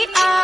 we are.